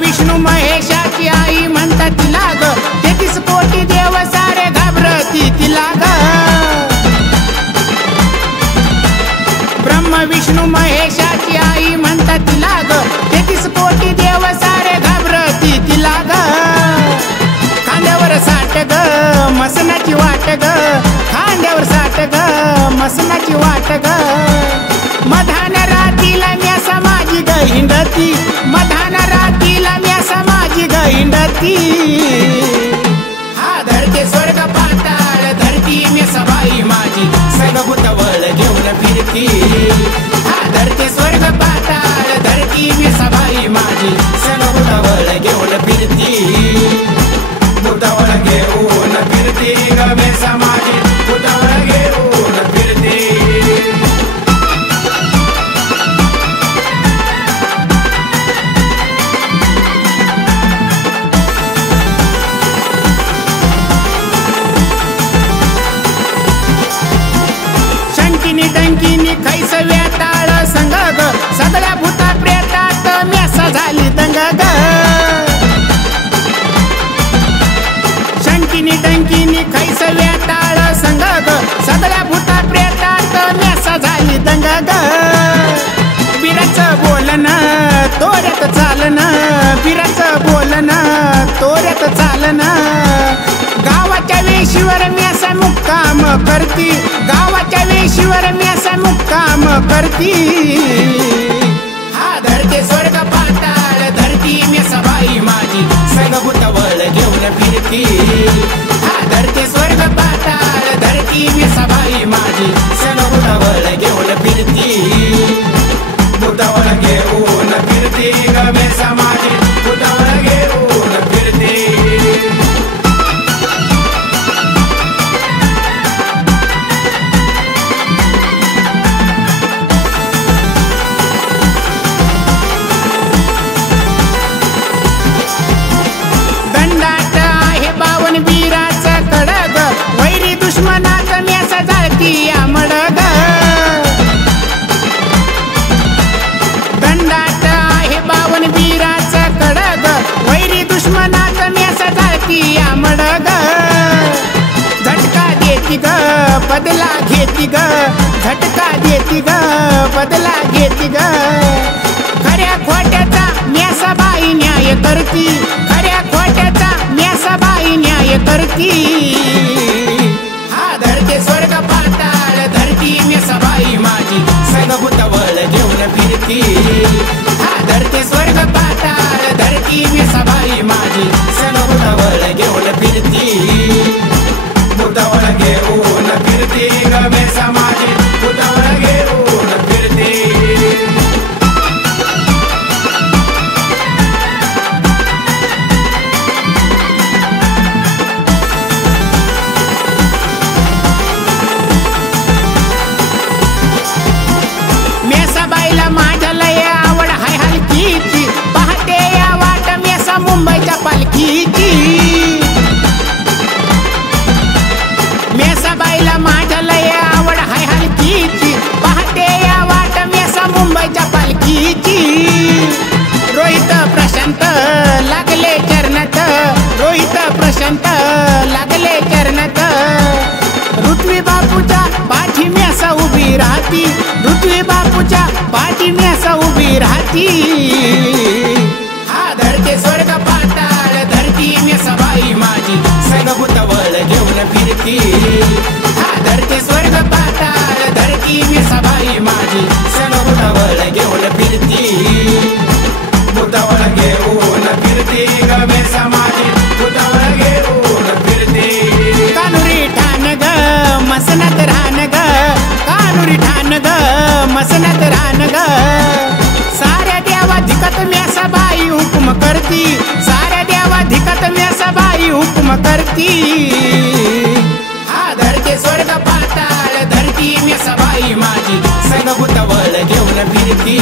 विष्णू महेशाची आई म्हणतात तिला ग 33 कोटी देव सारे घाबरती तिला ग ब्रह्म विष्णू महेशाची आई म्हणतात तिला ग 33 कोटी देव सारे घाबरती तिला ग खांद्यावर साठ ग मसनाची वाट ग खांद्यावर साठ ग मसनाची वाट ग मधान रातीला म्या समाजी ग हिंडती मधान रातीला म्या समाजी ग हिंडती हा धरते स्वर्ग पाताळ धरती मी सबाई माझी सगभूतवळ घेऊन फिरती हा धरते स्वर्ग पाताळ धरती मी सबाई माझी सगभूतवळ घेऊन फिरती भूतवळ घेऊन फिरती ग मी समाजी भूतवळ घेऊन फिरती डंकीनी खैस वेताळ संग ग सगळ्या भूता प्रेतात म्यासा झाली दंग ग शंकीनी डंकीनी खैस वेताळ संग ग सगळ्या भूता प्रेतात म्यासा झाली दंग ग बिराचं बोलणं तोऱ्यात चालणं बिराचं बोलणं तोऱ्यात चालणं गावाच्या वेशीवर म्यासा मुक्काम करती गावाच्या वेशीवर म्यासा मुक्काम करती हा धरते स्वर्ग पाताळ धरती मी सबाई माझी सगभूतवळ घेऊन फिरती हा धरते स्वर्ग पाताळ धरती मी सबाई माझी सगभूतवळ घेऊन फिरती भूतवळ घेऊन फिरती ग मी समाजी भूतवळ घेऊन फिरती दुश्मनात म्यासा जाळती आमडग दंडात आहे 52 वीराचा कडग वैरी दुश्मनात म्यासा जाळती आमडग झटका देती ग बदला घेती ग झटका देती ग बदला घेती ग खऱ्या खोट्याचा म्यासा बाई न्याय करती खऱ्या खोट्याचा म्यासा बाई न्याय करती धरते स्वर्ग पाताळ धरती मी सबाई माझी सगभूतवळ घेऊन फिरती हा धरते स्वर्ग पाताळ धरती मी सबाई माझी सगभूतवळ घेऊन फिरती भूतवळ घेऊन फिरती ग मी समाजी भूतवळ घेऊन फिरती माझ्या लय आवड हाय हलकीची पाहते या वाट मेसा मुंबईच्या पालखीची मेसा बाईला माझ्या लय आवड हाय हलकीची पाहते या वाट मेसा मुंबईच्या पालखीची रोहित प्रशांत लागले चरणात रोहित प्रशांत लागले चरणात ऋत्वी बापूच्या पाठी मेसा उभी राहती ऋत्वी बापूच्या पाठी मेसा उभी राहती हा धरते स्वर्ग पाताळ धरती मी सबाई माझी सगभूतवळ घेऊन फिरती हा धरते स्वर्ग पाताळ धरती मी सबाई माझी सगभूतवळ घेऊन फिरती भूतवळ घेऊन फिरती ग मी समाजी भूतवळ घेऊन फिरती कानुरी ठाण ग मसनात राहण ग कानुरी ठाण ग मसनात राहण ग साऱ्या देवा धिकत म्यासा बाई हुकुम करती साऱ्या देवा धिकत म्यासा बाई हुकुम करती हा धरते स्वर्ग पाताळ धरती म्यासा बाई माझी सगभूतवळ घेऊन फिरती